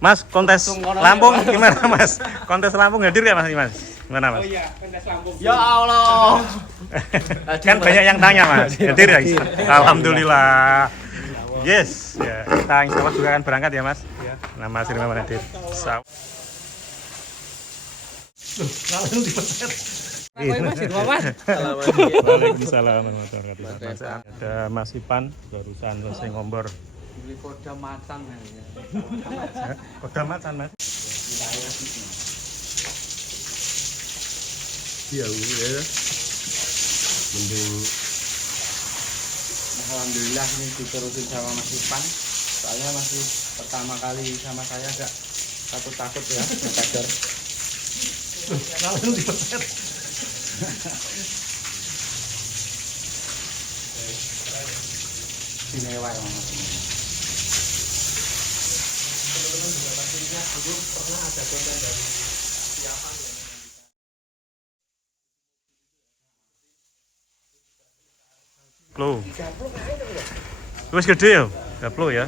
Mas, kontes Lampung gimana Mas? Kontes Lampung hadir nggak Mas? Gimana Mas? Oh iya, kontes Lampung. Ya Allah. Kan banyak yang tanya Mas, hadir ya? Alhamdulillah. Yes, ya. Kita insya Allah juga akan berangkat ya Mas. Nama Sri Muhammad hadir. Waalaikumsalam warahmatullahi wabarakatuh. Ada Mas Ipan barusan selesai ngombor. Beli kodam macan ya. Kodam macan Mas. Iya, ya. Mending Alhamdulillah ini diterusin sama Mas Ipan. Soalnya masih pertama kali sama saya agak takut ya, kader. Lalu dipeset. Istimewa ya Mas. Teman-teman juga pastinya dulu pernah ada konten dari siapa yang Gaplo. Wes gede ya, gaplo ya.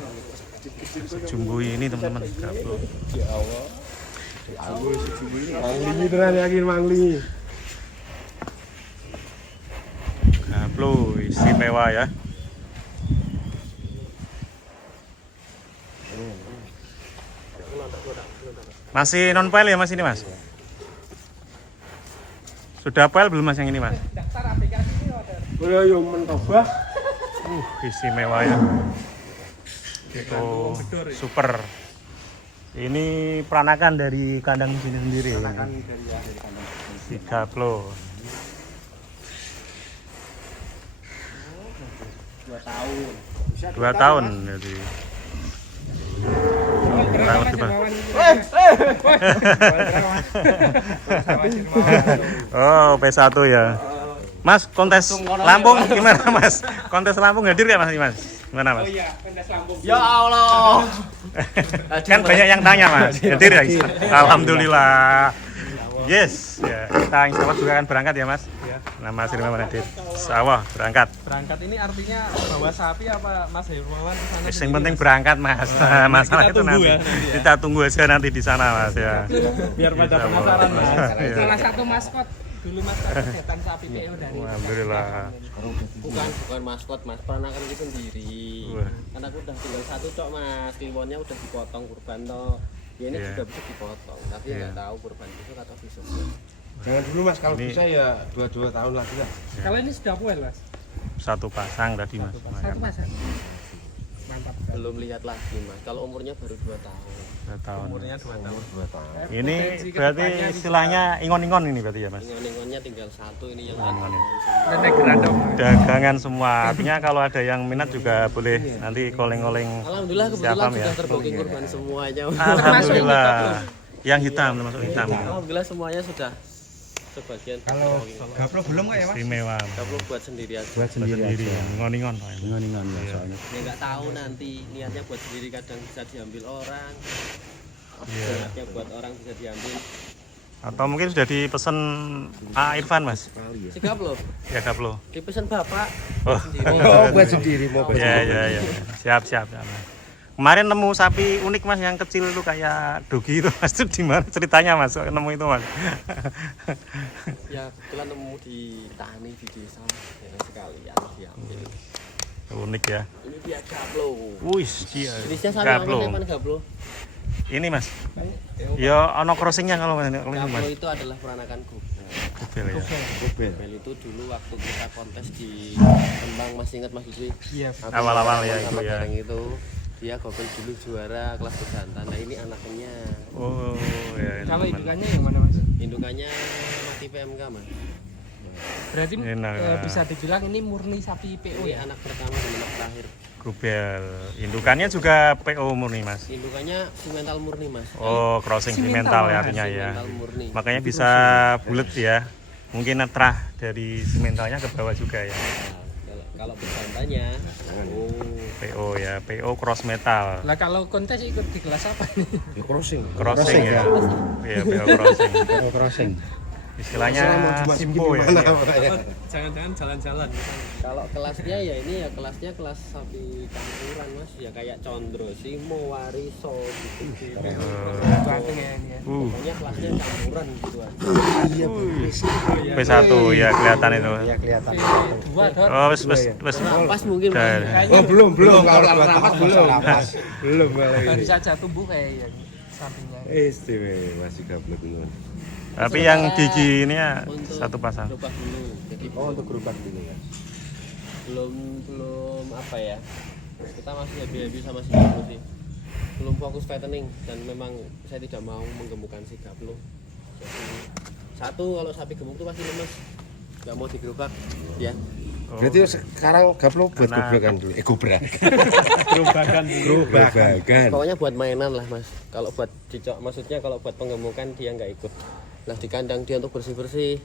Jumbo ini teman-teman, gaplo. ya Allah. Manglingi tenan yakin manglingi. Gaplo istimewa ya. Masih non file ya Mas ini Mas? Sudah file belum Mas yang ini Mas? daftar aplikasi ini order. Udah yo mencoba. Istimewa ya. Itu super. Ini peranakan dari kandang sini sendiri. Peranakan dari kandang. Si Gaplo. 2 tahun. 2 tahun jadi. Oh, P1 ya. Mas, kontes Lampung gimana Mas? Kontes Lampung hadir nggak Mas? Gimana Mas? Oh iya, kontes Lampung. Ya Allah. Kan banyak yang tanya Mas, hadir ya? Alhamdulillah. Yes, ya. Kita insya Allah juga akan berangkat ya Mas. Nama Sri Muhammad hadir. Sawah berangkat. Berangkat ini artinya bawa sapi apa Mas Hermawan ke sana? Yang penting berangkat Mas. Masalah itu nanti. Kita tunggu aja nanti di sana Mas ya. Biar pada penasaran Mas. Iya. Salah satu maskot dulu maskot kegiatan sapi PO dari. Alhamdulillah. Bukan maskot Mas, peranakan itu sendiri. Wah. Karena aku udah tinggal 1 cok Mas, kliwonnya udah dipotong kurban toh. Ya ini juga bisa dipotong, tapi nggak tahu kurban besok atau besok. Jangan dulu Mas, kalau Ini- bisa ya 2 tahun lagi lah. Kalau ini sudah puas Mas? Satu pasang tadi Mas. Satu pasang. Mantap. Belum lihat lagi Mas, kalau umurnya baru 2 tahun. 2 tahun. Umurnya 2 tahun. 2 tahun. Ini berarti istilahnya ingon-ingon ini berarti ya Mas? Ingon-ingonnya tinggal 1 ini yang Ingon-ingon. Nenek gerandong. Dagangan semua. Artinya kalau ada yang minat juga boleh nanti calling-calling. Alhamdulillah Siapa kebetulan ya? sudah terbooking kurban semuanya. Alhamdulillah. Yang hitam termasuk hitam. Alhamdulillah semuanya sudah sebagian. Kalau Gaplo belum kok ya Mas? Istimewa. Kalau buat sendiri aja. Buat sendiri. Ingon-ingon. Ingon-ingon ya soalnya. Ya nggak tahu nanti niatnya buat sendiri kadang bisa diambil orang. Iya. Niatnya buat orang bisa diambil. Atau mungkin sudah dipesan Pak Irfan Mas? Sikap loh. Ya Gaplo. Dipesan bapak. Oh. buat sendiri mau Ya. Siap. Kemarin nemu sapi unik Mas yang kecil itu kayak dogi itu Mas, itu di mana ceritanya Mas? Nemu itu Mas? Ya kebetulan nemu di tani di desa ya, sekalian diambil. Unik ya. Ini dia gaplo. Wih, iya. Jenisnya sama Gaplo. namanya gaplo. Ini Mas. Ya ono crossingnya kalau ini Gaplo Mas. itu adalah peranakan gobel. Gobel ya. Gobel itu dulu waktu kita kontes di Kembang, masih ingat Mas Yusri? Iya. Aku Awal-awal sama ya itu sama ya. bareng itu dia gobel dulu juara kelas bejantan. Nah ini anaknya. Oh, ya. Kalau teman. indukannya yang mana Mas? Indukannya mati PMK Mas. Berarti Enak. bisa dibilang ini murni sapi PO Ini ya? anak pertama dan anak terakhir. Gobel. Indukannya juga PO murni Mas. Indukannya simental murni Mas. Oh, crossing Simental, simental ya Mas. artinya ya. Simental murni. Makanya bisa bulat ya. Mungkin terah dari simentalnya ke bawah juga ya. Nah, kalau bejantannya, oh PO ya, PO cross metal. Lah kalau kontes ikut di kelas apa nih? Ya crossing. Crossing ya. Iya, PO crossing. Crossing. Istilahnya simpo ya. Jangan-jangan jalan-jalan. Kalau kelasnya ya ini ya kelasnya kelas sapi campuran mas, ya kayak Condro, Simo, Wariso gitu. Pokoknya kelasnya campuran gitu aja. Iya, P1 ya kelihatan itu. Iya kelihatan. Oh, wes. Pas mungkin mas. Oh, belum kalau rampas belum. Belum malah Baru ini. saja tumbuh kayak yang sampingnya. Istimewa masih gablek dulu. Tapi yang gigi ini ya Untuk satu pasang. gerobak dulu. Jadi Oh, untuk gerobak dulu ya. belum apa ya, kita masih happy sama si Gaplo sih, belum fokus fattening dan memang saya tidak mau menggemukkan si Gaplo. Jadi satu, kalau sapi gemuk tuh pasti lemes, nggak mau digerobak ya. Berarti sekarang gaplo buat Karena- gobrakan dulu. Gobrak. Gerobakan Gobrakan. Pokoknya buat mainan lah mas. Kalau buat cicok, maksudnya kalau buat penggemukan dia nggak ikut. Nah di kandang dia untuk bersih-bersih.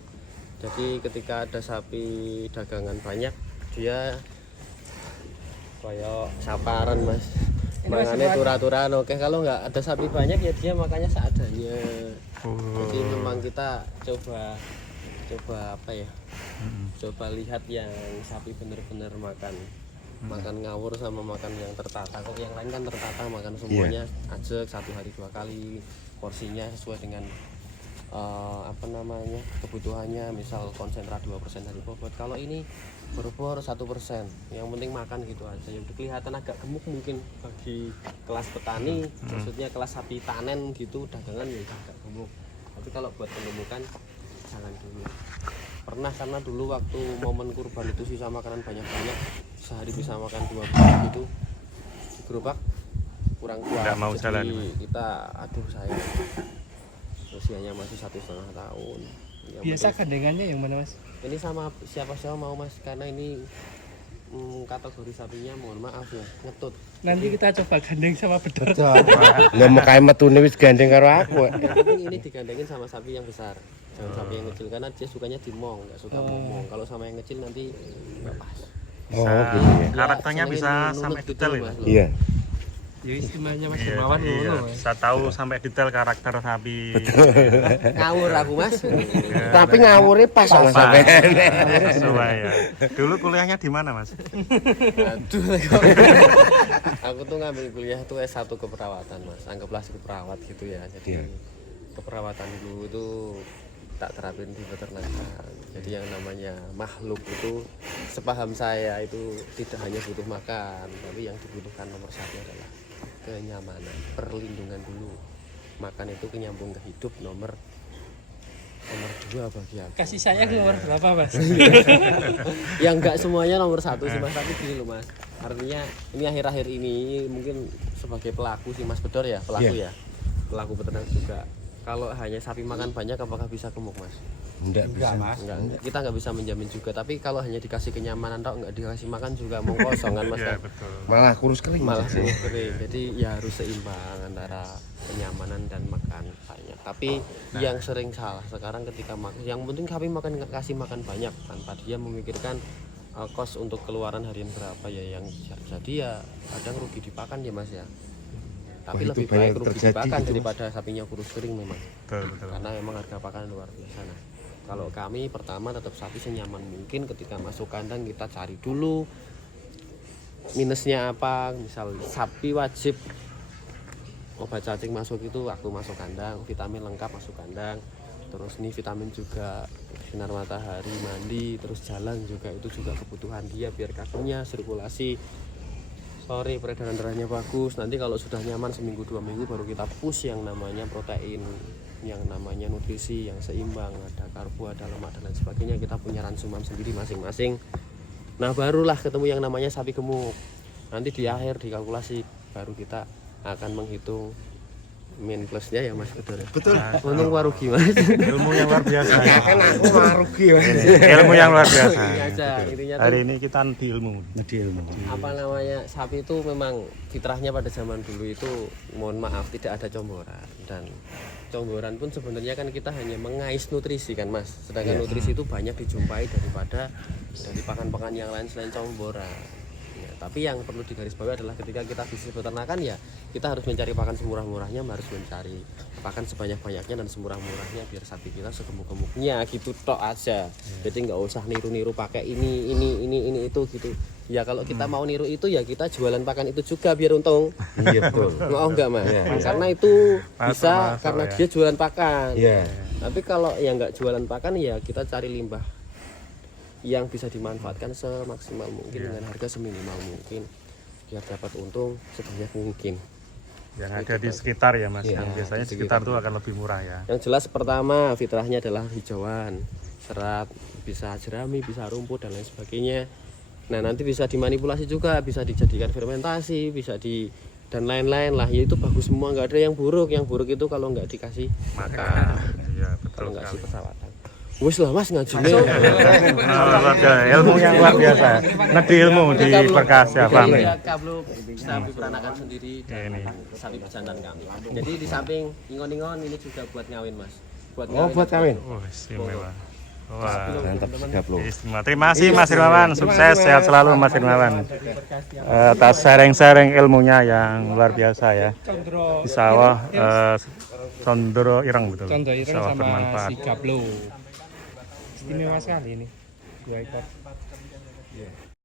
Jadi ketika ada sapi dagangan banyak, dia kayak saparan mas. Makannya turah-turahan. Oke, kalau nggak ada sapi banyak ya dia makannya seadanya. Jadi memang kita coba apa ya? Coba lihat yang sapi bener-bener makan ngawur sama makan yang tertata. Kok yang lain kan tertata makan semuanya ajek 1 hari 2 kali, porsinya sesuai dengan kebutuhannya, misal konsentrat 2% dari bobot. Kalau ini berbor 1%, yang penting makan gitu aja. Yang kelihatan agak gemuk mungkin bagi kelas petani, maksudnya kelas sapi tanen gitu, dagangan ya agak gemuk. Tapi kalau buat penggemukan jangan dulu. Pernah karena dulu waktu momen kurban itu sisa makanan banyak-banyak, sehari bisa makan 2 buah gitu, gerobak kurang kuat. Nggak mau jadi jalan. kita sayang, usianya masih 1,5 tahun. Yang Biasa penting- gandengannya yang mana mas? ini sama siapa mau mas, karena ini kategori sapinya mohon maaf ya ngetut. Nanti kita coba gandeng sama bedor. Lah mekae metune wis gandeng karo aku. Yang penting ini digandengin sama sapi yang besar, jangan sapi yang kecil, karena dia sukanya dimong, nggak suka momong. Kalau sama yang kecil nanti nggak pas. Oh, gitu ya. Karakternya senengin bisa nunut sampai gitu detail loh, ya. Mas, loh. Iya. Ya istimewanya mas Iya, Dermawan iya. ngono mas. Saya tahu sampai detail karakter sapi. Ngawur aku mas. Tapi ngawure pas sama sampean. Sesuai ya. Dulu kuliahnya di mana, Mas? Aduh, aku tuh ngambil kuliah tuh S1 keperawatan mas, anggaplah si perawat gitu ya. Jadi Iya. keperawatan dulu itu tak terapin di peternakan. Jadi yang namanya makhluk itu, sepaham saya itu tidak hanya butuh makan, tapi yang dibutuhkan nomor 1 adalah kenyamanan, perlindungan dulu. Makan itu kenyambung ke hidup, nomor 2 bagi aku. Kasih sayang nomor berapa mas? Ya enggak semuanya nomor 1 sih mas, tapi gini loh mas, artinya ini akhir-akhir ini mungkin sebagai pelaku sih mas Bedor ya, pelaku ya, pelaku peternak juga. Kalau hanya sapi makan banyak apakah bisa gemuk mas? Enggak bisa. Enggak, kita nggak bisa menjamin juga. Tapi kalau hanya dikasih kenyamanan atau nggak dikasih makan juga mau kosong kan mas Iya, kan? betul. Malah kurus kering. Malah kering. Jadi ya harus seimbang antara kenyamanan dan makan banyak. Tapi yang sering salah sekarang ketika makan, yang penting sapi makan, kasih makan banyak tanpa dia memikirkan kos untuk keluaran harian berapa ya, yang jadi ya kadang rugi dipakan ya mas ya. Tapi Wah, itu lebih banyak baik rugi terjadi dipakan gitu, daripada sapinya kurus kering memang. Betul. Karena memang harga pakan luar biasa. Nah, kalau kami pertama tetap sapi senyaman mungkin. Ketika masuk kandang kita cari dulu minusnya apa. Misal sapi wajib obat cacing masuk itu waktu masuk kandang, vitamin lengkap masuk kandang, terus nih vitamin juga, sinar matahari, mandi, terus jalan juga, itu juga kebutuhan dia biar kakinya sirkulasi, peredaran darahnya bagus. Nanti kalau sudah nyaman seminggu 2 minggu baru kita push yang namanya protein, yang namanya nutrisi yang seimbang, ada karbo, ada lemak dan lain sebagainya. Kita punya ransumam sendiri masing-masing. Nah barulah ketemu yang namanya sapi gemuk. Nanti di akhir dikalkulasi baru kita akan menghitung min plusnya ya mas Bedor. Betul. Untung gua rugi mas. Ilmu yang luar biasa. ya. Kan aku malah rugi Mas. Ilmu yang luar biasa. Ini aja intinya tuh, Hari ini kita di ilmu. Di ilmu. apa namanya, sapi itu memang fitrahnya pada zaman dulu itu mohon maaf tidak ada comboran, dan comboran pun sebenarnya kan kita hanya mengais nutrisi kan mas, sedangkan nutrisi itu banyak dijumpai daripada dari pakan-pakan yang lain selain comboran ya. Tapi yang perlu digarisbawahi adalah ketika kita bisnis peternakan ya kita harus mencari pakan semurah-murahnya, harus mencari pakan sebanyak-banyaknya dan semurah-murahnya biar sapi kita segemuk-gemuknya gitu tok aja. Jadi nggak usah niru-niru pakai ini itu gitu. Ya kalau kita mau niru itu ya kita jualan pakan itu juga biar untung. Iya betul. Oh enggak mas, Iya. karena itu bisa Masuk, karena ya. dia jualan pakan. Iya. Tapi kalau yang nggak jualan pakan ya kita cari limbah yang bisa dimanfaatkan semaksimal mungkin dengan harga seminimal mungkin biar dapat untung sebanyak mungkin. Yang ada di sekitar ya mas, Iya, yang biasanya di di sekitar sekitar. tuh akan lebih murah ya. Yang jelas pertama fitrahnya adalah hijauan, serat, bisa jerami, bisa rumput dan lain sebagainya. Nah nanti bisa dimanipulasi juga, bisa dijadikan fermentasi, bisa di dan lain-lain lah. Ya itu bagus semua, nggak ada yang buruk. Yang buruk itu kalau nggak dikasih Maka iya betul kalau nggak kasih sekali. perawatan. Wes lah mas ngajinya. Ilmu yang luar biasa. Nanti ilmu di Perkasa Farming. Kablo sapi peranakan sendiri dan Ini. sapi pejantan kami. Jadi di samping ingon-ingon ini juga buat ngawin mas. Oh buat kawin. Oh, istimewa. Wah, Mantap 30. istimewa. Terima kasih Mas Irmawan, sukses, sehat selalu Mas Irmawan. Atas sharing-sharing ilmunya yang luar biasa ya. Di sawah Condro Ireng betul. Contoh Ireng Sawah sama bermanfaat. si Gablo. Istimewa sekali ini. 2 ekor.